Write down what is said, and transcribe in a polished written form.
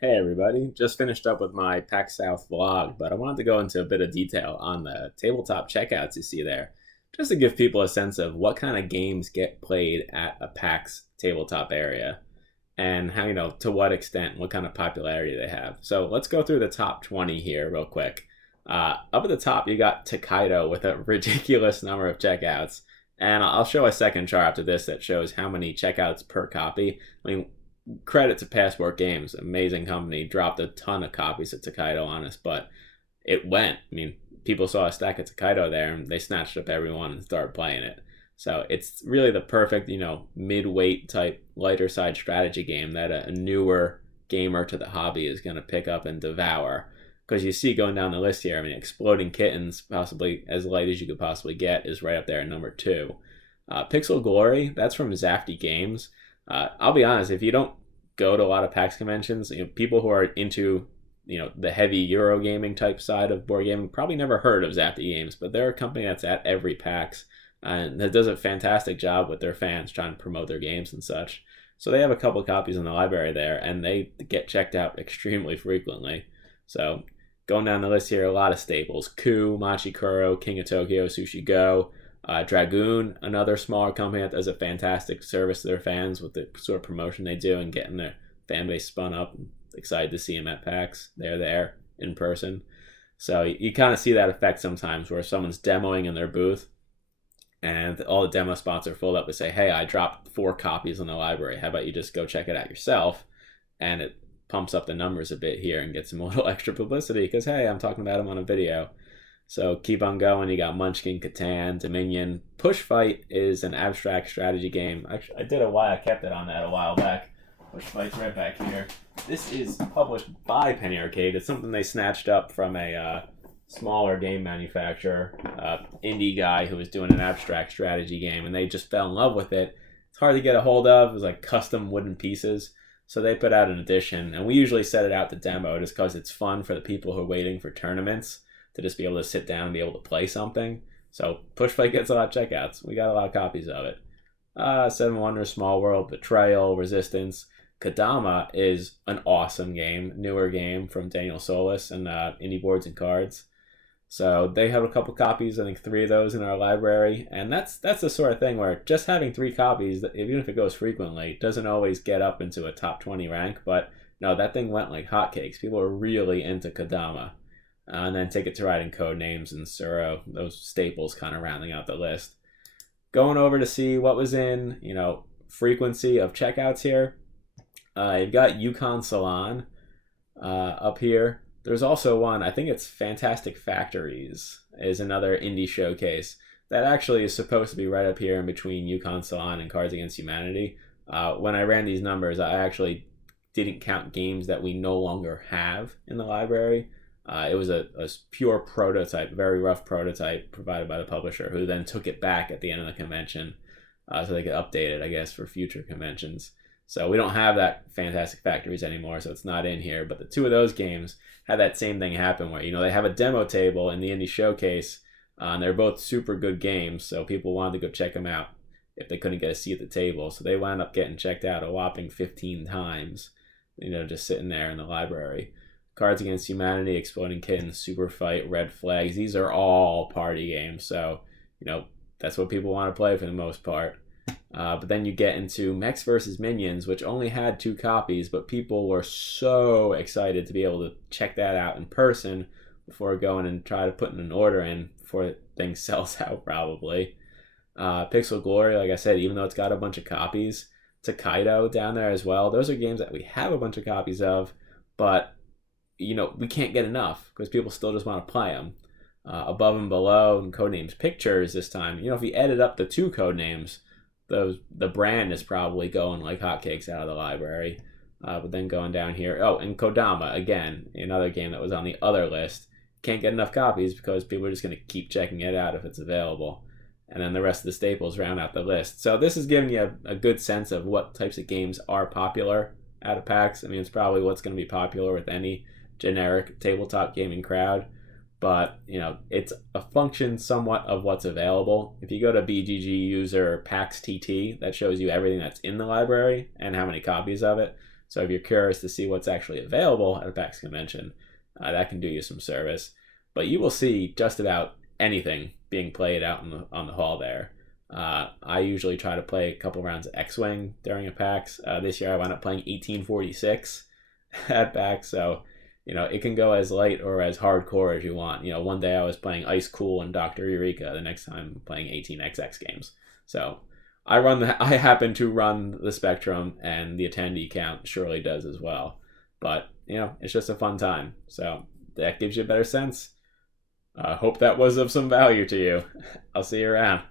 Hey everybody, just finished up with my PAX South vlog, but I wanted to go into a bit of detail on the tabletop checkouts you see there, just to give people a sense of what kind of games get played at a PAX tabletop area, and how, to what extent, what kind of popularity they have. So let's go through the top 20 here real quick. Up at the top, you got Takedo with a ridiculous number of checkouts, and I'll show a second chart after this that shows how many checkouts per copy. I mean, credit to Passport Games, amazing company, dropped a ton of copies of Takedo on us, but it went. I mean, people saw a stack of Takedo there and they snatched up every one and started playing it. So it's really the perfect, mid-weight type, lighter side strategy game that a newer gamer to the hobby is going to pick up and devour. Because you see going down the list here, I mean, Exploding Kittens, possibly as light as you could possibly get, is right up there at number 2. Pixel Glory, that's from Zafty Games. I'll be honest, if you don't go to a lot of PAX conventions, people who are into, the heavy Eurogaming type side of board gaming probably never heard of Zafty Games, but they're a company that's at every PAX and that does a fantastic job with their fans trying to promote their games and such. So they have a couple copies in the library there, and they get checked out extremely frequently. So going down the list here, a lot of staples: Coup, Machikoro, King of Tokyo, Sushi Go. Dragoon, another smaller company that does a fantastic service to their fans with the sort of promotion they do and getting their fan base spun up. Excited to see them at PAX. They're there in person. So you kind of see that effect sometimes where someone's demoing in their booth and all the demo spots are filled up and say, hey, I dropped 4 copies in the library. How about you just go check it out yourself? And it pumps up the numbers a bit here and gets some little extra publicity because, hey, I'm talking about them on a video. So keep on going. You got Munchkin, Catan, Dominion. Push Fight is an abstract strategy game. Actually, I did I kept it on that a while back. Push Fight's right back here. This is published by Penny Arcade. It's something they snatched up from a smaller game manufacturer, indie guy who was doing an abstract strategy game, and they just fell in love with it. It's hard to get a hold of. It was like custom wooden pieces. So they put out an edition, and we usually set it out to demo just because it's fun for the people who are waiting for tournaments to just be able to sit down and be able to play something. So Push Fight gets a lot of checkouts. We got a lot of copies of it. Seven Wonders, Small World, Betrayal, Resistance. Kodama is an awesome game, newer game from Daniel Solis and Indie Boards and Cards. So they have a couple copies, I think 3 of those in our library, and that's the sort of thing where just having 3 copies, even if it goes frequently, doesn't always get up into a top 20 rank, but no, that thing went like hotcakes. People are really into Kodama. And then Ticket to Ride and Codenames and Suro, those staples kind of rounding out the list. Going over to see what was in, frequency of checkouts here. You've got Yukon Salon up here. There's also one, I think it's Fantastic Factories, is another indie showcase that actually is supposed to be right up here in between Yukon Salon and Cards Against Humanity. When I ran these numbers, I actually didn't count games that we no longer have in the library. It was a pure prototype, very rough prototype provided by the publisher, who then took it back at the end of the convention so they could update it, I guess, for future conventions. So we don't have that Fantastic Factories anymore, so it's not in here. But the 2 of those games had that same thing happen where, they have a demo table in the indie showcase, and they're both super good games, so people wanted to go check them out if they couldn't get a seat at the table. So they wound up getting checked out a whopping 15 times, just sitting there in the library. Cards Against Humanity, Exploding Kittens, Super Fight, Red Flags. These are all party games, so, that's what people want to play for the most part. But then you get into Mechs vs. Minions, which only had 2 copies, but people were so excited to be able to check that out in person before going and try to put an order in before things sells out, probably. Pixel Glory, like I said, even though it's got a bunch of copies. Takedo down there as well. Those are games that we have a bunch of copies of, but we can't get enough because people still just want to play them. Above and Below and Codenames Pictures this time. If you added up the 2 Codenames, the brand is probably going like hotcakes out of the library. But then going down here, and Kodama, again, another game that was on the other list. Can't get enough copies because people are just going to keep checking it out if it's available. And then the rest of the staples round out the list. So this is giving you a good sense of what types of games are popular at a PAX. I mean, it's probably what's going to be popular with any generic tabletop gaming crowd, but it's a function somewhat of what's available. If you go to BGG user PAX TT, that shows you everything that's in the library and how many copies of it. So if you're curious to see what's actually available at a PAX convention, that can do you some service. But you will see just about anything being played out on the hall there. I usually try to play a couple rounds of X-Wing during a PAX. This year I wound up playing 1846 at PAX, so it can go as light or as hardcore as you want. One day I was playing Ice Cool and Dr. Eureka, the next time I'm playing 18XX games. So I happen to run the spectrum, and the attendee count surely does as well. But it's just a fun time. So that gives you a better sense. I hope that was of some value to you. I'll see you around.